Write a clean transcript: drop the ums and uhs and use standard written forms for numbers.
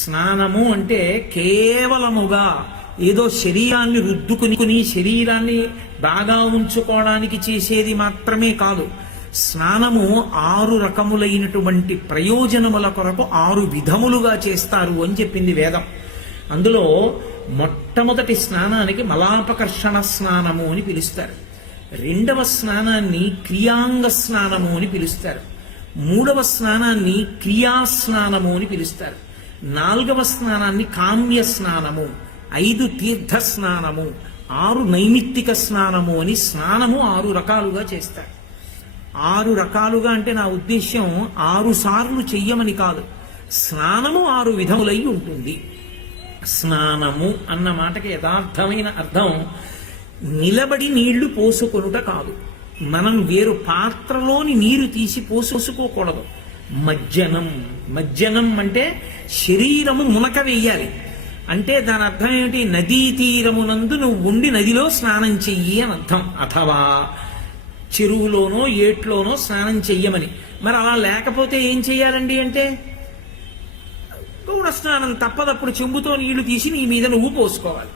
స్నానము అంటే కేవలముగా ఏదో శరీరాన్ని రుద్దుకుని శరీరాన్ని బాగా ఉంచుకోవడానికి చేసేది మాత్రమే కాదు. స్నానము 6 రకములైనటువంటి ప్రయోజనముల కొరకు 6 విధములుగా చేస్తారు అని చెప్పింది వేదం. అందులో మొట్టమొదటి స్నానానికి మలాపకర్షణ స్నానము అని పిలుస్తారు. రెండవ స్నానాన్ని క్రియాంగ స్నానము అని పిలుస్తారు. మూడవ స్నానాన్ని క్రియాస్నానము అని పిలుస్తారు. 4వ స్నానాన్ని కామ్య స్నానము, 5 తీర్థ స్నానము, 6 నైమిత్తిక స్నానము అని స్నానము 6 రకాలుగా చేస్తారు. 6 రకాలుగా అంటే నా ఉద్దేశ్యం 6 సార్లు చెయ్యమని కాదు, స్నానము 6 విధములై ఉంటుంది. స్నానము అన్న మాటకి యథార్థమైన అర్థం నిలబడి నీళ్లు పోసుకొనుట కాదు. మనం వేరు పాత్రలోని నీరు తీసి పోసుకోకూడదు. మజ్జనం, మజ్జనం అంటే శరీరము మునక వేయాలి. అంటే దాని అర్థం ఏమిటి? నదీ తీరమునందు నువ్వు ఉండి నదిలో స్నానం చెయ్యి అని అర్థం. అథవా చెరువులోనో ఏట్లోనో స్నానం చెయ్యమని. మరి అలా లేకపోతే ఏం చెయ్యాలండి అంటే గౌడ స్నానం తప్పదప్పుడు చెంబుతో నీళ్లు తీసి నీ మీద నువ్వు పోసుకోవాలి.